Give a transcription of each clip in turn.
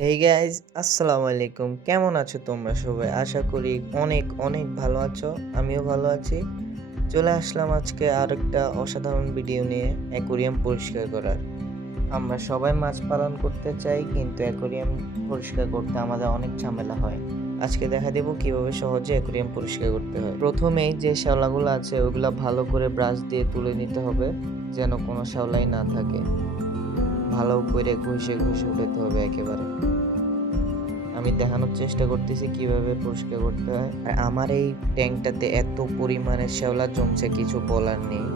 Hey guys, আসসালামু আলাইকুম। কেমন আছো তোমরা সবাই? আশা করি অনেক অনেক ভালো আছো। আমিও ভালো আছি। চলে আসলাম আজকে আরেকটা অসাধারণ ভিডিও নিয়ে অ্যাকোরিয়াম পরিষ্কার করার। আমরা সবাই মাছ পালন করতে চাই, কিন্তু অ্যাকোরিয়াম পরিষ্কার করতে আমাদের অনেক ঝামেলা হয়। আজকে দেখা দেব কিভাবে সহজে অ্যাকোরিয়াম পরিষ্কার করতে হয়। প্রথমেই যে শ্যাওলাগুলো আছে ওগুলা ভালো করে ব্রাশ দিয়ে তুলে নিতে হবে, যেন কোনো শ্যাওলাই না থাকে। ভালো করে ঘষে ঘষে উঠাতে হবে একেবারে। আমি দেখানোর চেষ্টা করতেছি কিভাবে পরিষ্কার করতে হয়। আর আমার এই ট্যাঙ্কটাতে এত পরিমাণে শ্যাওলা জমছে, কিছু বলার নেই।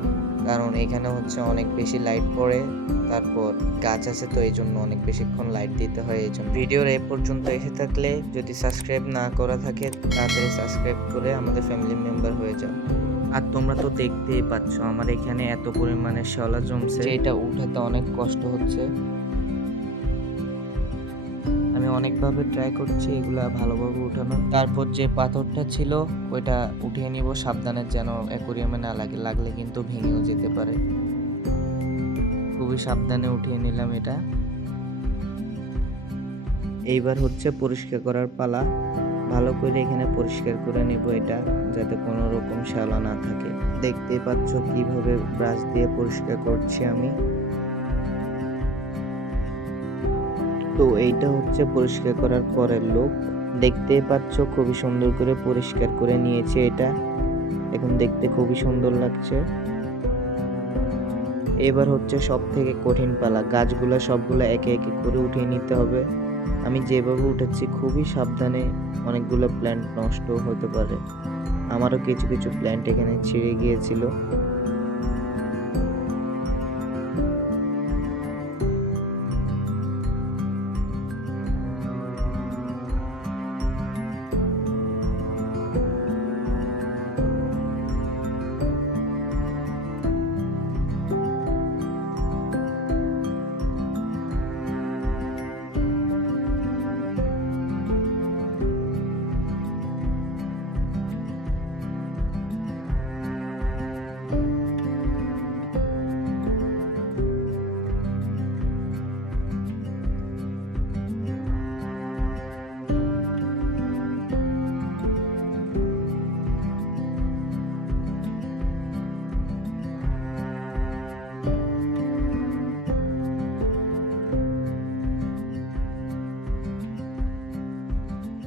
কারণ এখানে হচ্ছে অনেক বেশি লাইট পড়ে, তারপর গাছ আছে, তো এই জন্য অনেক বেশিক্ষণ লাইট দিতে হয়। এই জন্য ভিডিওর এ পর্যন্ত এসে থাকলে যদি সাবস্ক্রাইব না করা থাকে তাড়াতাড়ি সাবস্ক্রাইব করে আমাদের ফ্যামিলি মেম্বার হয়ে যাও। আর তোমরা তো দেখতেই পাচ্ছ আমার এখানে এত পরিমাণে শ্যাওলা জমছে, এটা উঠাতে অনেক কষ্ট হচ্ছে। আমি অনেকভাবে ট্রাই করছি এগুলা ভালোভাবে উঠানোর। তারপর যে পাথরটা ছিল ওইটা উঠিয়ে নিব সাবধানে, যেন অ্যাকোরিয়ামে না লাগে, লাগলে কিন্তু ভেঙেও যেতে পারে। খুবই সাবধানে উঠিয়ে নিলাম এটা। এইবার হচ্ছে পরিষ্কার করার পালা। ভালো করে এখানে পরিষ্কার করে নিব এটা, যাতে কোনো রকম শ্যাওলা না থাকে। দেখতেই পাচ্ছ কিভাবে ব্রাশ দিয়ে পরিষ্কার করছি আমি। তো এইটা হচ্ছে পরিষ্কার করার পরের লুক। দেখতেই পাচ্ছ খুবই সুন্দর করে পরিষ্কার করে নিয়েছে এটা। এখন দেখতে খুবই সুন্দর লাগছে। এবার হচ্ছে সব থেকে কঠিন পালা, গাছগুলা সবগুলা একে একে করে উঠিয়ে নিতে হবে। আমি যেভাবে উঠাচ্ছি খুবই সাবধানে, অনেকগুলো প্ল্যান্ট নষ্ট হতে পারে। আমারও কিছু কিছু প্ল্যান্ট এখানে ছিঁড়ে গিয়েছিল।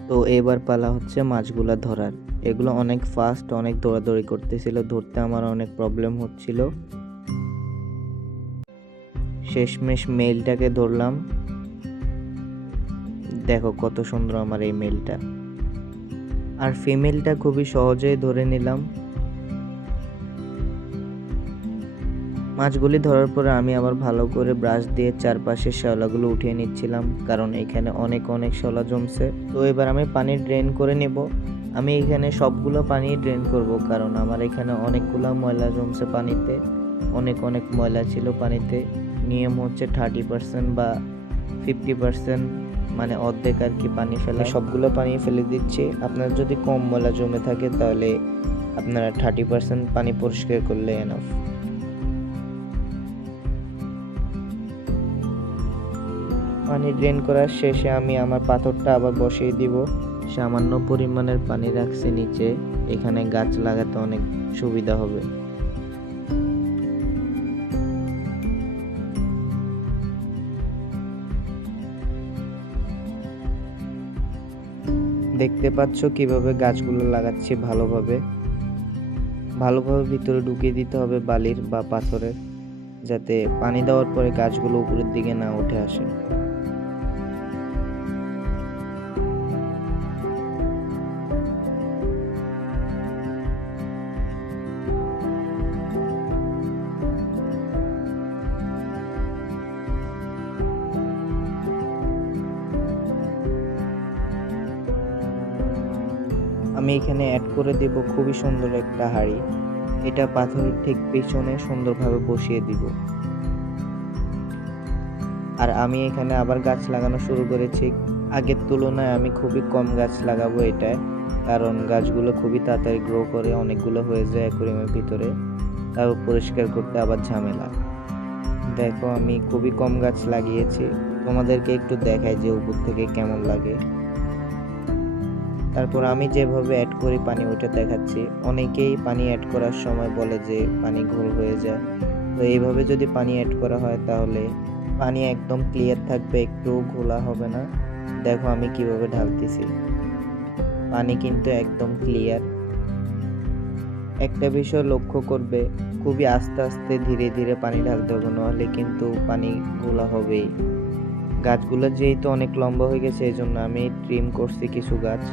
তো এবার পালা হচ্ছে মাছগুলা ধরার। এগুলো অনেক ফাস্ট, অনেক দৌড়াদৌড়ি করতেছিল, ধরতে আমার অনেক প্রবলেম হচ্ছিল। শেষমেশ মেলটাকে ধরলাম। দেখো কত সুন্দর আমার এই মেলটা। আর ফিমেলটা খুবই সহজেই ধরে নিলাম। মাছগুলি ধরার পরে আমি আবার ভালো করে ব্রাশ দিয়ে চারপাশের শ্যাওলাগুলো উঠিয়ে নিচ্ছিলাম, কারণ এখানে অনেক অনেক শ্যাওলা জমছে। তো এবার আমি পানি ড্রেন করে নেব। আমি এখানে সবগুলো পানি ড্রেন করব, কারণ আমার এখানে অনেকগুলো ময়লা জমছে পানিতে। অনেক অনেক ময়লা ছিল পানিতে। নিয়ম হচ্ছে 30% বা 50%, মানে অর্ধেক আর কি পানি ফেলা। সবগুলো পানি ফেলে দিচ্ছি। আপনার যদি কম ময়লা জমে থাকে তাহলে আপনারা 30% পানি পরিষ্কার করলে এনাফ। পানি ড্রেন করার শেষে আমি আমার পাথরটা আবার বসিয়ে দিব। সামান্য পরিমাণের পানি রাখছি নিচে, এখানে গাছ লাগাতে অনেক সুবিধা হবে। দেখতে পাচ্ছ কিভাবে গাছগুলো লাগাচ্ছি ভালোভাবে। ভালোভাবে ভিতরে ঢুকিয়ে দিতে হবে বালির বা পাথরের, যাতে পানি দেওয়ার পরে গাছগুলো উপরের দিকে না উঠে আসে। আমি এখানে অ্যাড করে দেব খুবই সুন্দর একটা হাঁড়ি। এটা পাথরের ঠিক পিছনে সুন্দরভাবে বসিয়ে দিব। আর আমি এখানে আবার গাছ লাগানো শুরু করেছি। আগের তুলনায় আমি খুবই কম গাছ লাগাবো এটায়, কারণ গাছগুলো খুবই তাড়াতাড়ি গ্রো করে, অনেকগুলো হয়ে যায় অ্যাকোয়ারিয়ামের ভিতরে। তারপর পরিষ্কার করতে আবার ঝামেলা। দেখো আমি খুবই কম গাছ লাগিয়েছি। তোমাদেরকে একটু দেখাই যে উপর থেকে কেমন লাগে। তারপর আমি যেভাবে অ্যাড করি পানি ওটা দেখাচ্ছি। অনেকেই পানি অ্যাড করার সময় বলে যে পানি ঘোল হয়ে যায়, তো এইভাবে যদি পানি অ্যাড করা হয় তাহলে পানি একদম ক্লিয়ার থাকবে, একটু ঘোলা হবে না। দেখো আমি কিভাবে ঢালতেছি, পানি কিন্তু একদম ক্লিয়ার। একটা বিষয় লক্ষ্য করবে, খুবই আস্তে আস্তে ধীরে ধীরে পানি ঢালতে হবে, নাহলে কিন্তু পানি ঘোলা হবেই। গাছগুলো যেহেতু অনেক লম্বা হয়ে গেছে এই জন্য আমি ট্রিম করছি কিছু গাছ,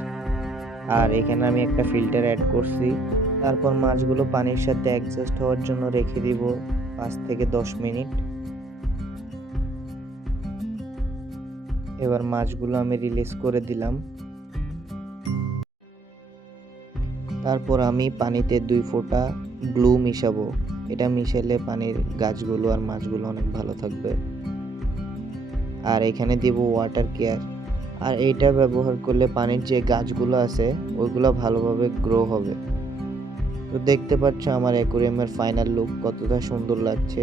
আর এখানে আমি একটা ফিল্টার অ্যাড করছি। তারপর মাছগুলো পানির সাথে অ্যাডজাস্ট হওয়ার জন্য রেখে দিব 5 থেকে 10 মিনিট। এবার মাছগুলো আমি রিলিজ করে দিলাম। তারপর আমি পানিতে 2 ফোঁটা ব্লু মিশাবো। এটা মিশালে পানির গাছগুলো আর মাছগুলো অনেক ভালো থাকবে। আর এখানে দিব ওয়াটার কেয়ার, আর এইটা ব্যবহার করলে পানির যে গাছগুলো আছে ওইগুলো ভালোভাবে গ্রো হবে। তো দেখতে পাচ্ছ আমার অ্যাকোয়ারিয়ামের ফাইনাল লুক কতটা সুন্দর লাগছে।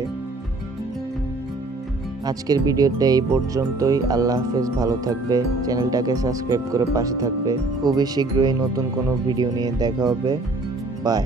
আজকের ভিডিওতে এই পর্যন্তই। আল্লাহ হাফেজ, ভালো থাকবে, চ্যানেলটাকে সাবস্ক্রাইব করে পাশে থাকবে। খুবই শীঘ্রই নতুন কোনো ভিডিও নিয়ে দেখা হবে। বাই।